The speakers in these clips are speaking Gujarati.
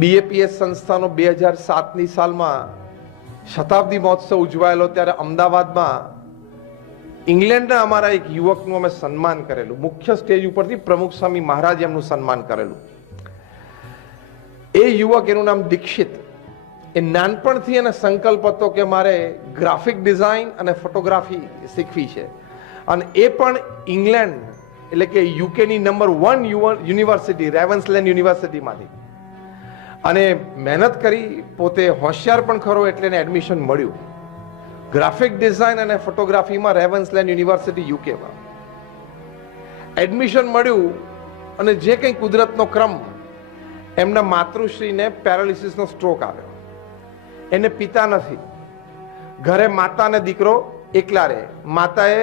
બીએપીએસ સંસ્થાનો 2007ની સાલમાં શતાબ્દી મહોત્સવ ઉજવાયેલો ત્યારે અમદાવાદમાં ઇંગ્લેન્ડના અમારા એક યુવકનું અમે સન્માન કરેલું. મુખ્ય સ્ટેજ ઉપરથી પ્રમુખ સ્વામી મહારાજ એમનું સન્માન કરેલું. એ યુવક, એનું નામ દીક્ષિત, એ નાનપણથી એને સંકલ્પ હતો કે મારે ગ્રાફિક ડિઝાઇન અને ફોટોગ્રાફી શીખવી છે, અને એ પણ ઇંગ્લેન્ડ એટલે કે યુકેની નંબર 1 યુનિવર્સિટી રેવન્સલેન્ડ યુનિવર્સિટીમાંથી. અને મહેનત કરી, પોતે હોશિયાર પણ ખરો, એટલે એને એડમિશન મળ્યું ગ્રાફિક ડિઝાઇન અને ફોટોગ્રાફીમાં રેવન્સલેન્ડ યુનિવર્સિટી યુકેમાં એડમિશન મળ્યું. અને જે કંઈ કુદરતનો ક્રમ, એમના માતૃશ્રીને પેરાલિસિસનો સ્ટ્રોક આવ્યો. એને પિતા નથી, ઘરે માતા અને દીકરો એકલા રહે. માતાએ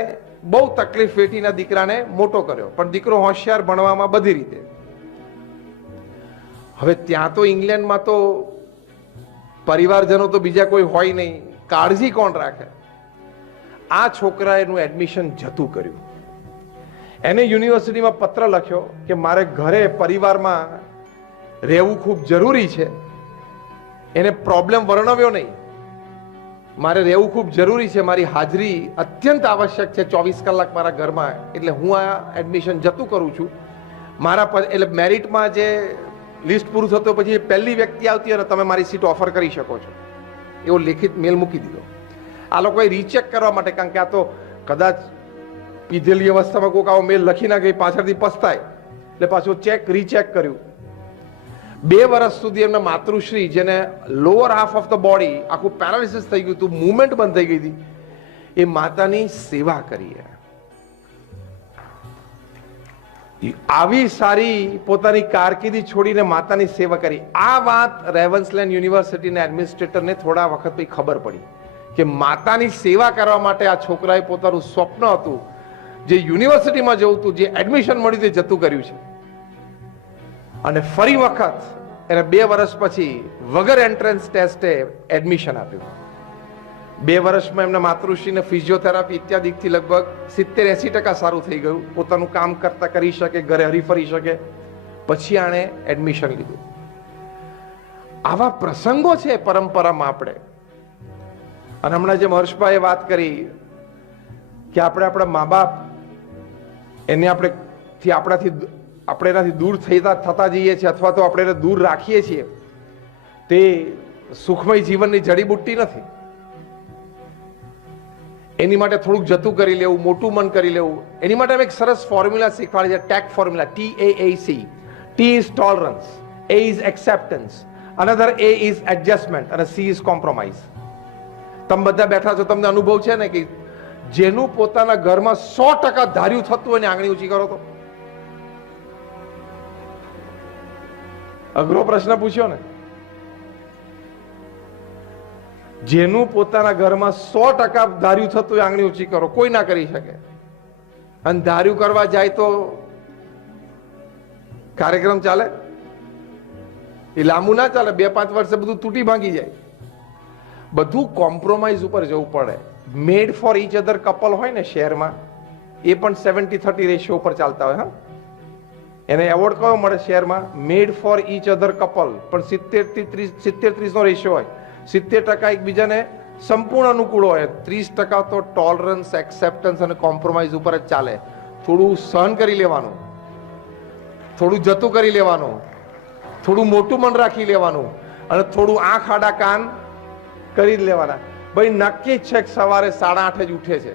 બહુ તકલીફ વેઠીને દીકરાને મોટો કર્યો, પણ દીકરો હોશિયાર, ભણવામાં બધી રીતે. હવે ત્યાં તો ઇંગ્લેન્ડમાં તો પરિવારજનો તો બીજા કોઈ હોય નહીં, કાળજી કોણ રાખે? આ છોકરાએ એનું એડમિશન જતું કર્યું. એને યુનિવર્સિટીમાં પત્ર લખ્યો કે મારે ઘરે પરિવારમાં રહેવું ખૂબ જરૂરી છે. એને પ્રોબ્લેમ વર્ણવ્યો નહીં, મારે રહેવું ખૂબ જરૂરી છે, મારી હાજરી અત્યંત આવશ્યક છે 24 કલાક મારા ઘરમાં, એટલે હું આ એડમિશન જતું કરું છું. મારા એટલે મેરિટમાં જે લિસ્ટ પૂરું થતું પછી પહેલી વ્યક્તિ આવતી અને તમે મારી સીટ ઓફર કરી શકો છો, એવો લેખિત મેલ મૂકી દીધો. આ લોકોએ રીચેક કરવા માટે, કારણ કે આ તો કદાચ પીધેલી અવસ્થામાં કોઈક આવો મેલ લખી નાખે, પાછળથી પસ્તાય, એટલે પાછું રીચેક કર્યું. 2 વર્ષ સુધી એમના માતૃશ્રી, જેને lower half of the body આખું પેરાલિસિસ થઈ ગયું હતું, મુવમેન્ટ બંધ થઈ ગઈ હતી, એ માતાની સેવા કરી. આવી સારી પોતાની કારકિર્દી છોડીને માતાની સેવા કરી. આ વાત રેવન્સલેન્ડ યુનિવર્સિટીના એડમિનિસ્ટ્રેટરને થોડા વખત પછી ખબર પડી કે માતાની સેવા કરવા માટે આ છોકરાએ પોતાનું સ્વપ્ન હતું, જે યુનિવર્સિટીમાં જવું હતું, જે એડમિશન મળ્યું તે જતું કર્યું છે. અને ફરી વખત એને 2 વર્ષ પછી વગર એન્ટ્રન્સ ટેસ્ટે એડમિશન આપ્યું. 2 વર્ષમાં એમના માતૃશ્રીને ફિઝિયોથેરાપી ઇત્યાદિથી લગભગ 70-80% સારું થઈ ગયું. પોતાનું કામ કરતા કરી શકે, ઘરે હરીફરી શકે. પછી આણે એડમિશન લીધું. આવા પ્રસંગો છે પરંપરામાં આપણે. અને હમણાં જેમ હર્ષભાઈએ વાત કરી કે આપણે આપણા મા બાપ એને આપણે એનાથી દૂર થતા જઈએ છીએ, અથવા તો આપણે એને દૂર રાખીએ છીએ, તે સુખમય જીવનની જડીબુટ્ટી નથી. એની માટે થોડુંક જતું કરી લેવું, મોટું મન કરી લેવું. એની માટે અમે એક સરસ ફોર્મ્યુલા શીખવાડી છે, take formula, TAAC. T is tolerance, A is acceptance, another A is adjustment, અને C is compromise. તમે બધા બેઠા છો, તમને અનુભવ છે ને કે જેનું પોતાના ઘરમાં 100% ધાર્યું થતું હોય ને આંગળી ઊંચી કરો તો. અઘરો પ્રશ્ન પૂછ્યો ને. જેનું પોતાના ઘરમાં 100% ધાર્યું થતું હોય આંગળી ઊંચી કરો. કોઈ ના કરી શકે. અને ધાર્યું કરવા જાય તો કાર્યક્રમ ચાલે? એ લાંબુ ના ચાલે. 2-5 વર્ષે બધું તૂટી ભાંગી જાય. બધું કોમ્પ્રોમાઇઝ ઉપર જવું પડે. મેડ ફોર ઈચ અધર કપલ હોય ને શહેરમાં, એ પણ 70-30 રેશિયો ઉપર ચાલતા હોય. હા, એને એવોર્ડ કયો મળે શહેરમાં? મેડ ફોર ઈચ અધર કપલ. પણ 70-30 નો રેશિયો હોય. 70% એકબીજાને સંપૂર્ણ અનુકૂળ હોય, 30% તો ટોલરન્સ, એક્સેપ્ટન્સ અને કોમ્પ્રોમાઇઝ ઉપર જ ચાલે. થોડું સહન કરી લેવાનું, થોડું જતું કરી લેવાનું, થોડું મોટું મન રાખી લેવાનું, અને થોડું આંખ આડા કાન કરી જ લેવાના. ભાઈ નક્કી જ છે કે સવારે 8:30 જ ઉઠે છે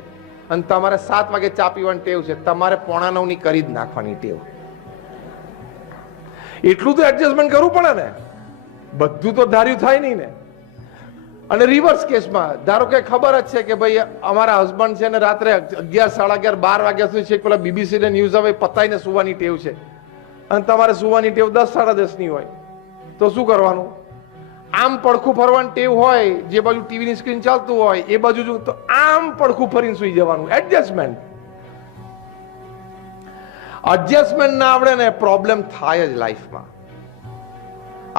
અને તમારે 7 વાગે ચા પીવાની ટેવ છે, તમારે 8:45 ની કરી જ નાખવાની ટેવ. એટલું તો એડજસ્ટમેન્ટ કરવું પડે ને. બધું તો ધાર્યું થાય નહીં ને. અને રિવર્સ કેસમાં ધારો કે ખબર જ છે કે ભાઈ અમારા હસબન્ડ છે ને રાત્રે 11, 11:30, 12 વાગ્યા સુધી છે, પેલા BBC ને ન્યૂઝ આવે પતાઈને સુવાની ટેવ છે, અને તમારે સુવાની ટેવ 10, 10:30 ની હોય, તો શું કરવાનું? આમ પડખું ફરવાની ટેવ હોય, જે બાજુ ટીવીની સ્ક્રીન ચાલતું હોય એ બાજુ, તો આમ પડખું ફરીને સુઈ જવાનું. એડજસ્ટમેન્ટ. એડજસ્ટમેન્ટ ના આવડે ને પ્રોબ્લેમ થાય જ લાઈફમાં.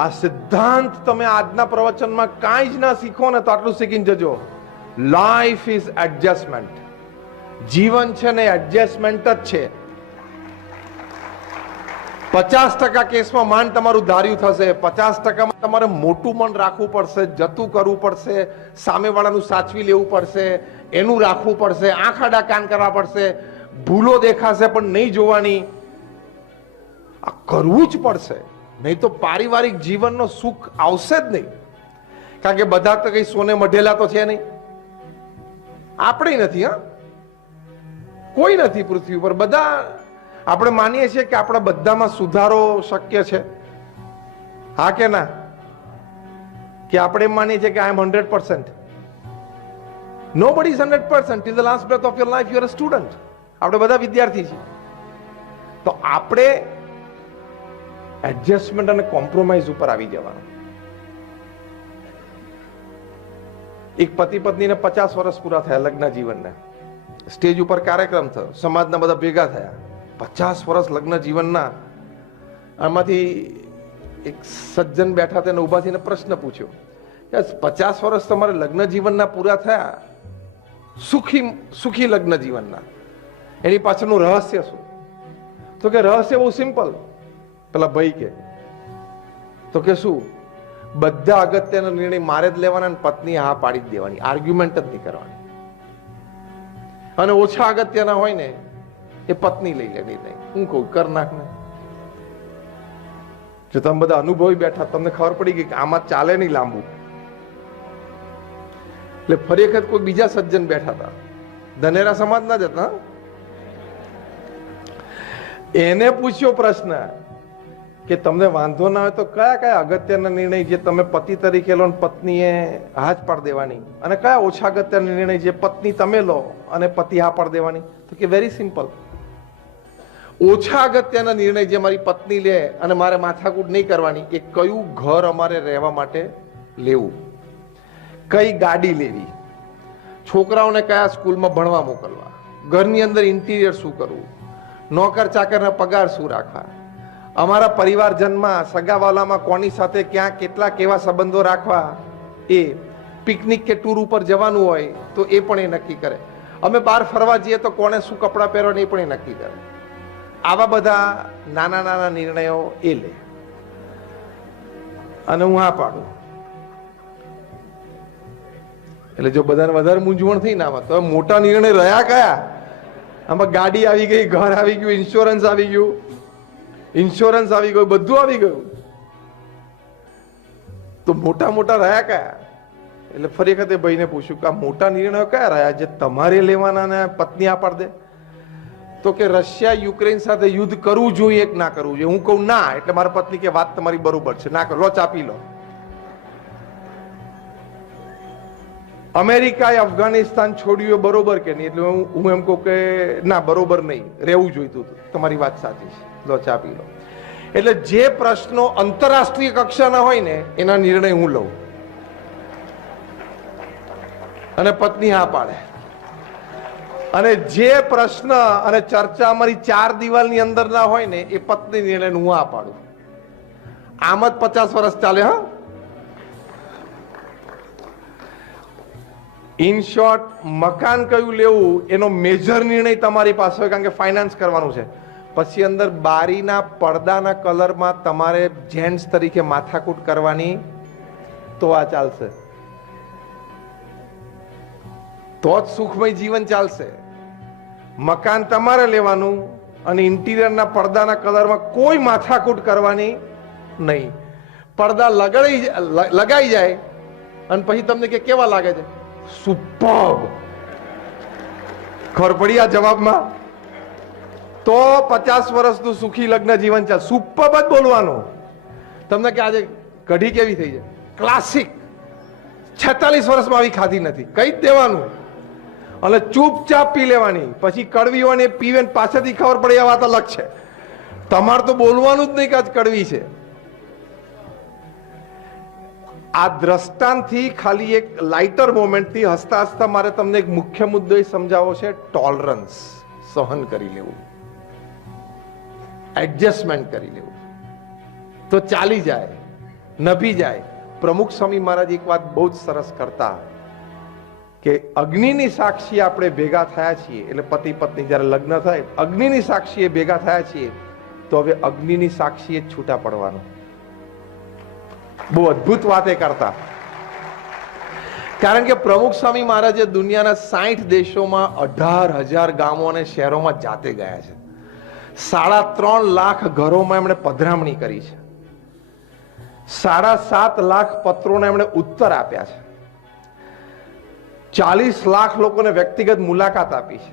આ સિદ્ધાંત તમે આજના પ્રવચનમાં કાંઈ જ ના શીખો ને તો આટલું શીખીને જજો. Life is adjustment. જીવન છે ને એડજસ્ટમેન્ટ જ છે. 50% કેસમાં માંડ તમારું ધાર્યું થશે, 50%માં તમારે મોટું મન રાખવું પડશે, જતું કરવું પડશે, સામેવાળાનું સાચવી લેવું પડશે, એનું રાખવું પડશે, આંખ આડા કાન કરવા પડશે, ભૂલો દેખાશે પણ નહીં જોવાની, આ કરવું જ પડશે. નહીં તો પારિવારિક જીવનનો સુખ આવશે જ નહીં. કારણ કે બધા તો કઈ સોને મઢેલા તો છે નહીં, આપણે નથી, હા, કોઈ નથી પૃથ્વી પર. બધા આપણે માનીએ છીએ કે આપણા બધામાં સુધારો શક્ય છે, હા કે ના? કે આપણે એમ માનીએ છીએ કે આઈ એમ 100%. Nobody is 100%. Till the last breath of your life you are a student. આપણે બધા વિદ્યાર્થી છીએ. તો આપણે એડજસ્ટમેન્ટ અને કોમ્પ્રોમાઇઝ ઉપર આવી જવાનું. એક પતિ પત્નીને 50 વર્ષ પૂરા થયા લગ્ન જીવનને, સ્ટેજ ઉપર કાર્યક્રમ થયો, સમાજના બધા ભેગા થયા, 50 વર્ષ લગ્ન જીવનના. આમાંથી એક સજ્જન બેઠા તેને ઉભા થઈને પ્રશ્ન પૂછ્યો કે 50 વર્ષ તમારે લગ્ન જીવનના પૂરા થયા, સુખી લગ્ન જીવનના, એની પાછળનું રહસ્ય શું? તો કે રહસ્ય બહુ સિમ્પલ. પેલા ભાઈ કે તો કે શું? બધા અગત્યનો નિર્ણય મારે જ લેવાના અને પત્ની હા પાડી જ દેવાની, આર્ગ્યુમેન્ટ જ નહીં કરવાની. અને ઓછા અગત્યના હોય ને એ પત્ની લઈ લે નિર્ણય. હું કહું કર નાખ ને. જો તમે બધા અનુભવી બેઠા, તમને ખબર પડી ગઈ કે આમાં ચાલે નહીં લાંબુ, એટલે ફરી વખત કોઈ બીજા સજ્જન બેઠા હતા, ધનેરા સમાજના જ હતા, એને પૂછ્યો પ્રશ્ન કે તમને વાંધો ના હોય તો કયા કયા અગત્યના નિર્ણય જે તમે પતિ તરીકે લો અને પત્નીએ હા જ પાડી દેવાની, અને કયા ઓછા અગત્યના નિર્ણય જે પત્ની તમે લો અને પતિ હા પાડી દેવાની? તો કે વેરી સિમ્પલ. ઓછા અગત્યના નિર્ણય જે મારી પત્ની લે અને મારે માથાકૂટ નહીં કરવાની, એ કયું ઘર અમારે રહેવા માટે લેવું, કઈ ગાડી લેવી, છોકરાઓને કયા સ્કૂલમાં ભણવા મોકલવા, ઘરની અંદર ઇન્ટિરિયર શું કરવું, નોકર ચાકરના પગાર શું રાખવા, અમારા પરિવારજનમાં સગાવાલામાં કોની સાથે ક્યાં કેટલા કેવા સંબંધો રાખવા, એ પિકનિક કે ટૂર ઉપર જવાનું હોય તો એ પણ એ નક્કી કરે. અમે બહાર ફરવા જઈએ તો કોને શું કપડાં પહેરવાના એ પણ એ નક્કી કરે. આવા બધા નાના નાના નિર્ણયો એ લે અને હું હા પાડું. એટલે જો બધાને વધારે મૂંઝવણ થઈ ના તો મોટા નિર્ણય રહ્યા કયા? આમાં ગાડી આવી ગઈ, ઘર આવી ગયું, ઇન્સ્યોરન્સ આવી ગયું, બધું આવી ગયું, તો મોટા મોટા રહ્યા કયા? એટલે ફરી વખતે ભાઈને પૂછ્યું કે આ મોટા નિર્ણયો કયા રહ્યા જે તમારે લેવાના ને પત્ની આ પાડ દે? તો કે રશિયા યુક્રેન સાથે યુદ્ધ કરવું જોઈએ કે ના કરવું જોઈએ? હું કહું ના, એટલે મારા પત્ની કે વાત તમારી બરોબર છે, ના કરો, લો ચા પી લો. અમેરિકાએ અફઘાનિસ્તાન છોડ્યું બરોબર કે નહીં? એટલે હું એમ કહું કે ના, બરોબર નહીં, રહેવું જોઈતું, તમારી વાત સાચી છે, લો ચા પી લો. એટલે જે પ્રશ્નો આંતરરાષ્ટ્રીય કક્ષાના હોય ને એના નિર્ણય હું લઉં અને પત્ની હા પાડે. અને જે પ્રશ્ન અને ચર્ચા અમારી 4 દિવાલની અંદર ના હોય ને એ પત્ની નિર્ણય હું હા પાડું. આમ જ 50 વર્ષ ચાલે. હા, ઇન શોર્ટ, મકાન કયું લેવું એનો મેજર નિર્ણય તમારી પાસે હોય, કારણ કે ફાઇનાન્સ કરવાનું છે. પછી અંદર બારીના પડદાના કલરમાં તમારે જેન્ટ્સ તરીકે માથાકૂટ કરવાની, તો આ ચાલશે, તો જ સુખમય જીવન ચાલશે. મકાન તમારે લેવાનું અને ઇન્ટિરિયરના પડદાના કલરમાં કોઈ માથાકૂટ કરવાની નહીં. પડદા લગાઈ જાય અને પછી તમને કે કેવા લાગે છે? સુપર્બ. ખબર પડી આ જવાબમાં? તો 50 વર્ષનું સુખી લગ્ન જીવન ચાલે. સુપર્બ જ બોલવાનું. તમને કે આજે કઢી કેવી થઈ છે? ક્લાસિક. 46 વર્ષમાં આવી ખાધી નથી, કઈ જ દેવાનું અને ચૂપચાપ પી લેવાની. પછી કડવી હોય ને પીવે પાછળથી ખબર પડે આ વાત અલગ છે. તમારે તો બોલવાનું જ નહીં કે આજ કડવી છે. આ દ્રષ્ટાંતથી ખાલી એક લાઇટર મોમેન્ટથી હસતા હસતા મારે તમને એક મુખ્ય મુદ્દો સમજાવવો છે. ટોલરન્સ, સહન કરી લેવું, એડજસ્ટમેન્ટ કરી લેવું, તો ચાલી જાય, નભી જાય. પ્રમુખ સ્વામી મહારાજ એક વાત બહુ જ સરસ કરતા કે અગ્નિની સાક્ષી આપણે ભેગા થયા છીએ, એટલે પતિ પત્ની જયારે લગ્ન થાય અગ્નિની સાક્ષીએ ભેગા થયા છીએ, તો હવે અગ્નિની સાક્ષીએ જ છૂટા પડવાનું. બહુ અદ્ભુત વાત એ કરતા. કારણ કે પ્રમુખ સ્વામી મહારાજે દુનિયાના 60 દેશોમાં 18,000 ગામો અને શહેરોમાં જાતે ગયા છે. 3.5 લાખ ઘરોમાં એમણે પધરામણી કરી છે. 7.5 લાખ પત્રોને એમણે ઉત્તર આપ્યા છે. 40 લાખ લોકોને વ્યક્તિગત મુલાકાત આપી છે.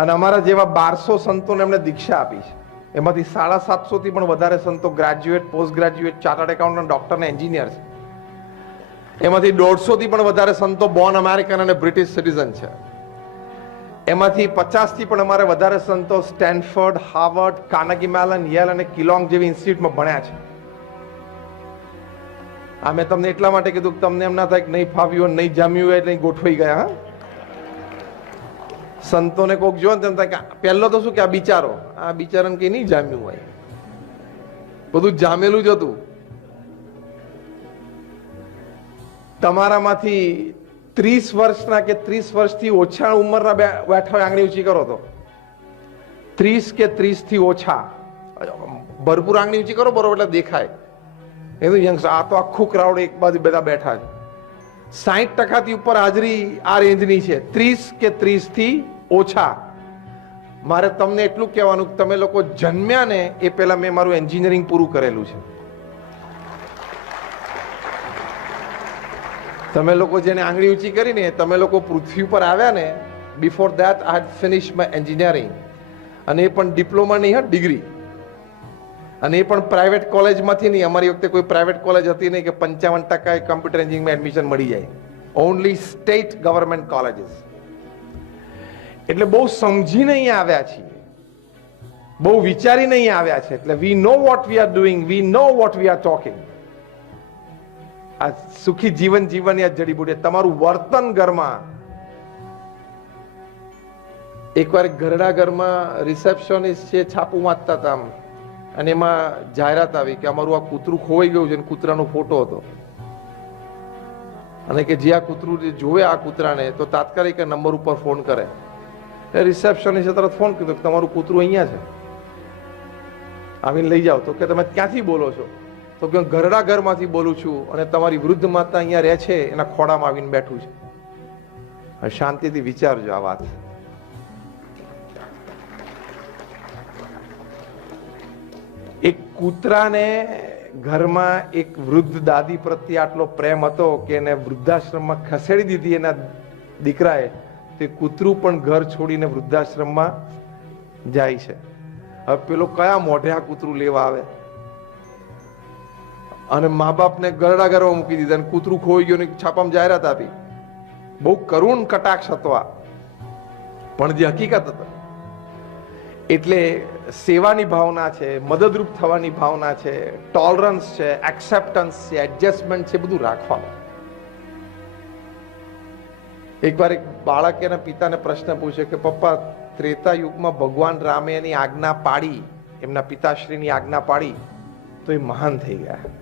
અને અમારા જેવા 1200 સંતોને એમણે દીક્ષા આપી છે. એમાંથી 750 થી પણ વધારે સંતો graduate, post graduate, chartered accountant, doctor અને એન્જિનિયર છે. એમાંથી 150 થી પણ વધારે સંતો બોર્ન અમેરિકન અને બ્રિટિશ સિટીઝન છે. એમાંથી 50 થી પણ અમારે વધારે સંતો Stanford, Harvard, Carnegie melon, Yale અને કિલોંગ જેવી ઇન્સ્ટિટ્યૂટમાં ભણ્યા છે. આ મેં તમને એટલા માટે કીધું કે તમને એમ ના થાય કે નહીં ફાવ્યું, નહીં જામ્યું હોય એટલે ગોઠવાઈ ગયા. સંતોને કોક જો ને તેમ થાય કે પહેલો તો શું કે આ બિચારાને કઈ નહીં જામ્યું હોય, બધું જામેલું જ હતું. તમારામાંથી 30 વર્ષના કે 30 વર્ષથી ઓછા ઉંમરના બેઠા હોય, આંગળી ઊંચી કરો તો 30 કે 30 થી ઓછા, ભરપૂર આંગળી ઊંચી કરો બરોબર એટલે દેખાય. એ તો યંગસ્ટર, આ તો આખું ક્રાઉડ એક બાજુ બધા બેઠા છે. 60% થી ઉપર હાજરી આ રેન્જની છે. 30 કે 30 થી ઓછા. મારે તમને એટલું કહેવાનું કે તમે લોકો જન્મ્યા ને એ પહેલા મેં મારું એન્જિનિયરિંગ પૂરું કરેલું છે. તમે લોકો જેને આંગળી ઊંચી કરીને તમે લોકો પૃથ્વી પર આવ્યા ને, before that I had finish my engineering. અને એ પણ ડિપ્લોમા નહીં, હા, ડિગ્રી. અને એ પણ પ્રાઇવેટ કોલેજમાંથી નહીં. અમારી વખતે કોઈ પ્રાઇવેટ કોલેજ હતી નહીં કે 55% કમ્પ્યુટર એન્જિનિયરિંગમાં એડમિશન મળી જાય. Only state government colleges. એટલે બહુ સમજીને અહીંયા આવ્યા છીએ, બહુ વિચારીને અહીંયા આવ્યા છે. એટલે we know what we are doing, we know what we are talking. આ સુખી જીવન જીવવાની આ જડીબુટી. તમારું વર્તન ઘરમાં, એકવાર ઘરડા ઘરમાં રિસેપ્શનિસ્ટ છે, છાપું વાંચતા હતા અને એમાં જાહેરાત આવી કે અમારું આ કૂતરું ખોવાઈ ગયું છે. કૂતરાનો ફોટો હતો અને કે જે આ કૂતરું જોવે આ કૂતરાને તો તાત્કાલિક નંબર ઉપર ફોન કરે. રિસેપ્શનિસ્ટે તરત ફોન કર્યો કે તમારું કૂતરું અહીંયા છે, આવીને લઈ જાઓ. તો કે તમે ક્યાંથી બોલો છો? તો કે ઘરડા ઘરમાંથી બોલું છું અને તમારી વૃદ્ધ માતા અહીંયા રહે છે, એના ખોડામાં આવીને બેઠું છે. શાંતિથી વિચારજો આ વાત. એક કૂતરાને ઘરમાં એક વૃદ્ધ દાદી પ્રત્યે આટલો પ્રેમ હતો કે એને વૃદ્ધાશ્રમમાં ખસેડી દીધી એના દીકરાએ. તે કૂતરું પણ ઘર છોડીને વૃદ્ધાશ્રમમાં જાય છે. હવે પેલો કયા મોઢે આ કૂતરું લેવા આવે? અને મા બાપને ગરડા ઘરમાં મૂકી દીધા અને કૂતરું ખોઈ ગયું, છાપામાં જાહેરાત આપી. બહુ કરુણ કટાક્ષ હતો આ, પણ જે હકીકત હતો. એટલે સેવાની ભાવના છે, મદદરૂપ થવાની ભાવના છે, ટોલરન્સ છે, એક્સેપ્ટન્સ છે, એડજસ્ટમેન્ટ છે, બધું રાખવાનું. એકવાર એક બાળક એના પિતાને પ્રશ્ન પૂછ્યો કે પપ્પા, ત્રેતા યુગમાં ભગવાન રામે એની આજ્ઞા પાડી, એમના પિતાશ્રીની આજ્ઞા પાડી તો એ મહાન થઈ ગયા.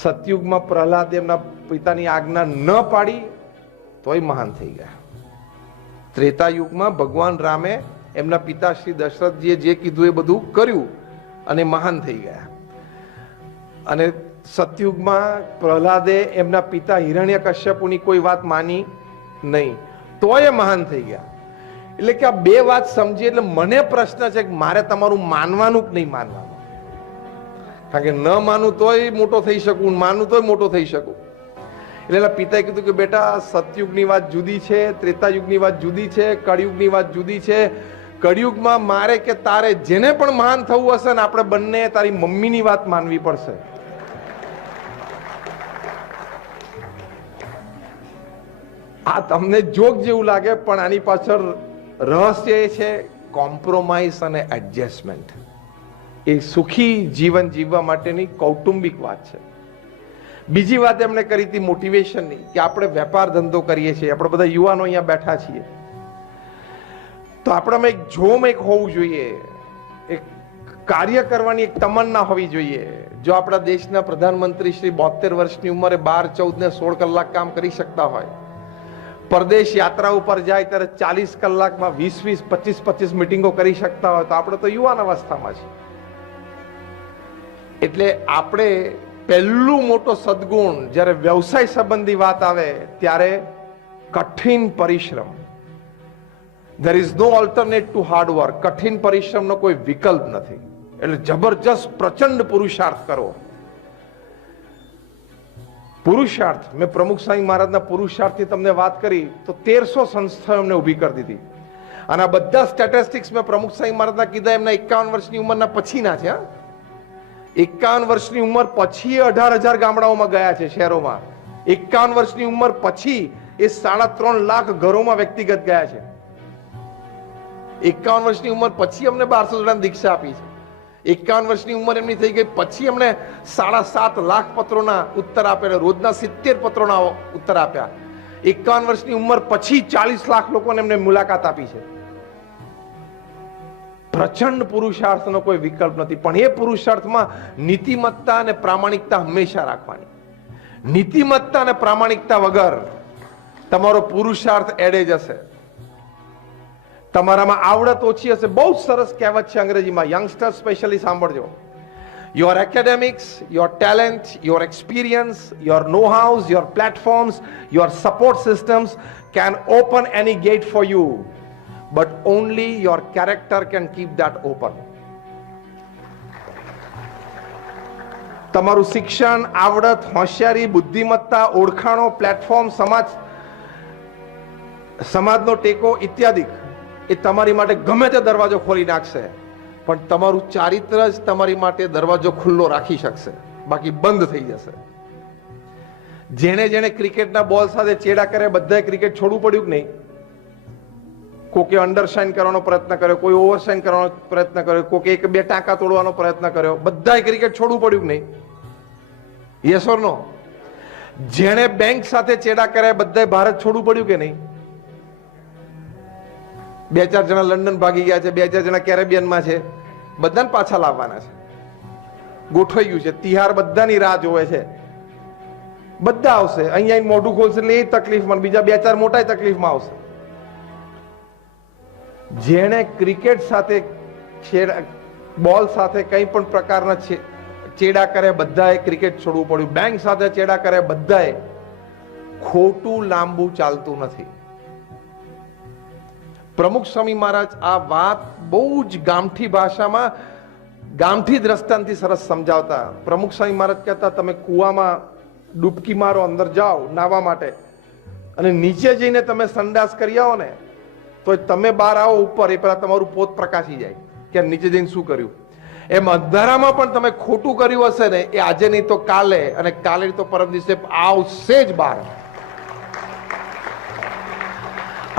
સતયુગમાં પ્રહલાદ એમના પિતાની આજ્ઞા ન પાડી તો એ મહાન થઈ ગયા. ત્રેતા યુગમાં ભગવાન રામે એમના પિતાશ્રી દશરથજીએ જે કીધું એ બધું કર્યું અને મહાન થઈ ગયા. અને સતયુગમાં પ્રહલાદે એમના પિતા હિરણ્યકશ્યપુની કોઈ વાત માની નહીં તો એ મહાન થઈ ગયા. એટલે કે આ બે વાત સમજી. એટલે મને પ્રશ્ન છે કે મારે તમારું માનવાનું કે નહીં માનવાનું? કારણ કે ન માનું તોય મોટો થઈ શકું, માનું તોય મોટો થઈ શકું. એટલે પિતાએ કીધું કે બેટા, સતયુગની વાત જુદી છે, ત્રેતાયુગની વાત જુદી છે, કળિયુગની વાત જુદી છે. કળિયુગમાં મારે કે તારે જેને પણ મહાન થવું હશે ને, આપણે બંને તારી મમ્મીની વાત માનવી પડશે. આ તમને જોક જેવું લાગે, પણ આની પાછળ રહસ્ય એ છે કોમ્પ્રોમાઇઝ અને એડજસ્ટમેન્ટ. એ સુખી જીવન જીવવા માટેની કૌટુંબિક વાત છે. બીજી વાત એમણે કરી હતી મોટિવેશનની, કે આપણે વેપાર ધંધો કરીએ છીએ, આપણે બધા યુવાનો અહીંયા બેઠા છીએ, તો આપણામાં એક જોમ એક હોવું જોઈએ, એક કાર્ય કરવાની એક તમન્ના હોવી જોઈએ. જો આપણા દેશના પ્રધાનમંત્રી શ્રી 72 વર્ષની ઉંમરે 12, 14 ને 16 કલાક કામ કરી શકતા હોય, પરદેશ યાત્રા ઉપર જાય ત્યારે 40 કલાકમાં 20, 25 મિટિંગો કરી શકતા હોય, તો આપણે તો યુવાન અવસ્થામાં છીએ. એટલે આપણે પહેલું મોટો સદગુણ જ્યારે વ્યવસાય સંબંધી વાત આવે ત્યારે કઠિન પરિશ્રમ. there is no alternate to hard work. કઠિન પરિશ્રમનો કોઈ વિકલ્પ નથી. એટલે જબરજસ્ત પ્રચંડ પુરુષાર્થ કરો. પુરુષાર્થ, મેં પ્રમુખ સ્વામી મહારાજના પુરુષાર્થની તમને વાત કરી તો 1300 સંસ્થાઓ એમને ઊભી કરી દીધી. અને આ બધા સ્ટેટિસ્ટિક્સ મેં પ્રમુખ સ્વામી મહારાજના કીધા એમના 51 વર્ષની ઉંમરના પછીના છે. 51 વર્ષની ઉંમર પછી 18,000 ગામડાઓમાં ગયા છે, શહેરોમાં. 51 વર્ષની ઉંમર પછી એ 3.5 લાખ ઘરોમાં વ્યક્તિગત ગયા છે. 51 વર્ષની ઉંમર પછી અમને 1200 જણાને દીક્ષા આપી છે. 51 વર્ષની ઉંમર એમની થઈ ગઈ પછી અમને 7.5 લાખ પત્રોના ઉત્તર આપ્યા, રોજના 70 પત્રોના ઉત્તર આપ્યા. 51 વર્ષની ઉંમર પછી 40 લાખ લોકોને એમને મુલાકાત આપી છે. પ્રચંડ પુરુષાર્થનો કોઈ વિકલ્પ નથી. પણ એ પુરુષાર્થમાં નીતિમત્તા અને પ્રામાણિકતા હંમેશા રાખવાની. નીતિમત્તા અને પ્રામાણિકતા વગર તમારો પુરુષાર્થ એડે જશે. તમારામાં આવડત ઓછી હશે. બહુ સરસ કહેવત છે અંગ્રેજીમાં, યંગસ્ટર સ્પેશિયલી સાંભળજો. Your academics, your talent, your experience, your know hows, your platforms, your support systems can open any gate for you, but only your character can keep that open. તમારું શિક્ષણ, આવડત, હોશિયારી, બુદ્ધિમત્તા, ઓળખાણો, પ્લેટફોર્મ, સમાજનો ટેકો ઇત્યાદિ એ તમારી માટે ગમે તે દરવાજો ખોલી નાખશે, પણ તમારું ચારિત્ર જ તમારી માટે દરવાજો ખુલ્લો રાખી શકશે, બાકી બંધ થઈ જશે. જેણે જેણે ક્રિકેટના બોલ સાથે ચેડા કરે બધાએ ક્રિકેટ છોડવું પડ્યું કે નહીં? કોકે અંડરશાઇન કરવાનો પ્રયત્ન કર્યો, કોઈ ઓવરશાઇન કરવાનો પ્રયત્ન કર્યો, કોકે 1-2 ટાંકા તોડવાનો પ્રયત્ન કર્યો, બધાએ ક્રિકેટ છોડવું પડ્યું કે નહીં? યસ ઓર નો? જેણે બેંક સાથે ચેડા કર્યા બધાએ ભારત છોડવું પડ્યું કે નહીં? 2-4 જણા લંડન ભાગી ગયા છે, 2-4 જણા કેરેબિયનમાં છે, બધાને પાછા લાવવાના છે. ગોઠવાઈ ગયું છે. તિહાર બધાની રાહ જોવે છે. બધા આવશે. અહીંયા મોઢું ખોલશે એટલે એ તકલીફમાં, બીજા 2-4 મોટા તકલીફમાં આવશે. જેણે ક્રિકેટ સાથે બોલ સાથે કંઈ પણ પ્રકારના ચેડા કરે બધાએ ક્રિકેટ છોડવું પડ્યું. બેંક સાથે ચેડા કરે બધાએ. ખોટું લાંબુ ચાલતું નથી. પ્રમુખ સ્વામી મહારાજ આ વાત બહુ જ ગામઠી ભાષામાં, ગામઠી દ્રષ્ટાંતથી સરસ સમજાવતા. પ્રમુખ સ્વામી મહારાજ કહેતા, તમે કૂવામાં ડૂબકી મારો અંદર જાઓ નાહવા માટે, અને નીચે જઈને તમે સંડાસ કરી આવો ને તો તમે બહાર આવો ઉપર, એ પહેલા તમારું પોત પ્રકાશી જાય કે નીચે જઈને શું કર્યું. એમ અંધારામાં પણ તમે ખોટું કર્યું હશે ને, એ આજે નહીં તો કાલે, અને કાલે નહીં તો પરમ દિવસે આવશે જ બહાર.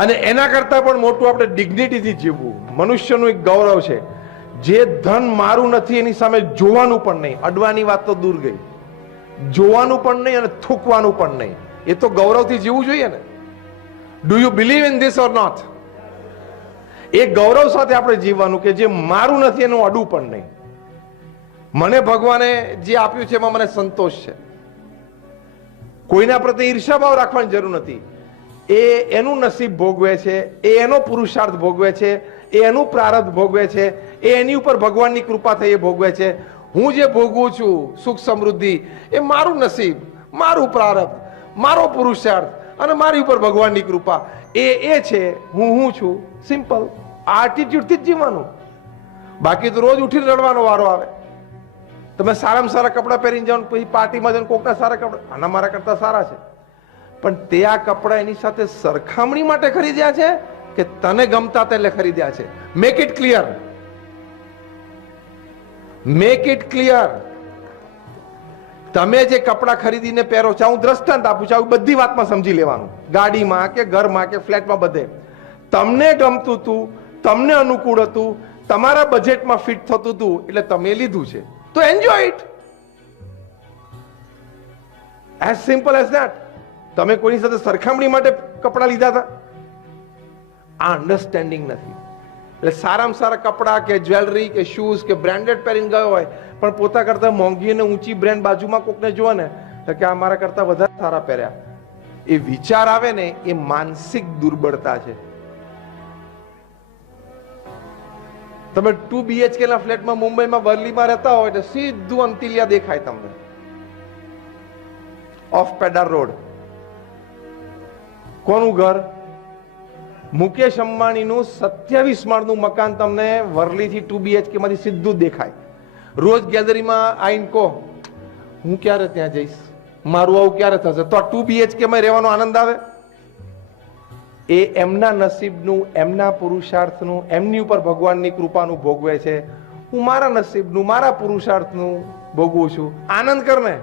અને એના કરતા પણ મોટું આપણે ડિગ્નિટીથી જીવવું. મનુષ્યનું એક ગૌરવ છે. જે ધન મારું નથી એની સામે જોવાનું પણ નહીં. અડવાની વાત તો દૂર ગઈ. જોવાનું પણ નહીં અને થૂકવાનું પણ નહીં. એ તો ગૌરવથી જીવવું જોઈએ ને. Do you believe in this or not? એ ગૌરવ સાથે આપણે જીવવાનું કે જે મારું નથી એનું અડું પણ નહીં. મને ભગવાને જે આપ્યું છે એમાં મને સંતોષ છે. કોઈના પ્રત્યે ઈર્ષાભાવ રાખવાની જરૂર નથી. એ એનું નસીબ ભોગવે છે, એ એનો પુરુષાર્થ ભોગવે છે, એ એનું પ્રારબ્ધ ભોગવે છે, એ એની ઉપર ભગવાનની કૃપા થઈ એ ભોગવે છે. હું જે ભોગવું છું સુખ સમૃદ્ધિ, એ મારું નસીબ, મારું પ્રારબ્ધ, મારો પુરુષાર્થ અને મારી ઉપર ભગવાનની કૃપા. એ છે હું છું. સિમ્પલ. આ એટીટ્યુડથી જ જીવવાનું. બાકી તો રોજ ઉઠીને રડવાનો વારો આવે. તમે સારામાં સારા કપડાં પહેરીને જાઓ, પછી પાર્ટીમાં જાઓ, કોકના સારા કપડાં, આના મારા કરતા સારા છે, પણ તે આ કપડાં એની સાથે સરખામણી માટે ખરીદ્યા છે કે તને ગમતા એટલે ખરીદ્યા છે? Make it clear. Make it clear. તમે જે કપડાં ખરીદીને પહેરો છો, હું દ્રષ્ટાંત આપું છું, બધી વાતમાં સમજી લેવાનું. ગાડીમાં કે ઘરમાં કે ફ્લેટમાં બધે તમને ગમતું હતું, તમને અનુકૂળ હતું, તમારા બજેટમાં ફિટ થતું હતું એટલે તમે લીધું છે, તો enjoy it. As simple as that. તમે કોઈની સાથે સરખામણી માટે કપડાં લીધા હતા? આ અન્ડરસ્ટેન્ડિંગ નથી. એટલે સારામાં સારા કપડાં કે જ્વેલરી કે શૂઝ કે બ્રાન્ડેડ પહેરીને ગયો હોય, પણ પોતા કરતા મોંઘી અને ઊંચી બ્રાન્ડ બાજુમાં કોકને જોવે ને તો કે આ મારા કરતા વધારે સારા પહેર્યા, એ વિચાર આવે ને, એ માનસિક દુર્બળતા છે. તમે 2 BHK ના ફ્લેટમાં મુંબઈમાં વર્લીમાં રહેતા હોય તો સીધું અંતિલિયા દેખાય તમને, ઓફ પેડાર રોડ. કોનું ઘર? મુકેશ અંબાણીનું 27 માળનું મકાન તમને વર્લીથી 2 BHK માંથી સીધું દેખાય. રોજ ગેલેરીમાં આવીને કહો હું ક્યારે ત્યાં જઈશ, મારું આવું ક્યારે થશે, તો આ 2 BHK માં રહેવાનો આનંદ આવે. એ એમના નસીબનું, એમના પુરુષાર્થનું, એમની ઉપર ભગવાનની કૃપાનું ભોગવે છે. હું મારા નસીબનું, મારા પુરુષાર્થનું ભોગવું છું. આનંદ કરને.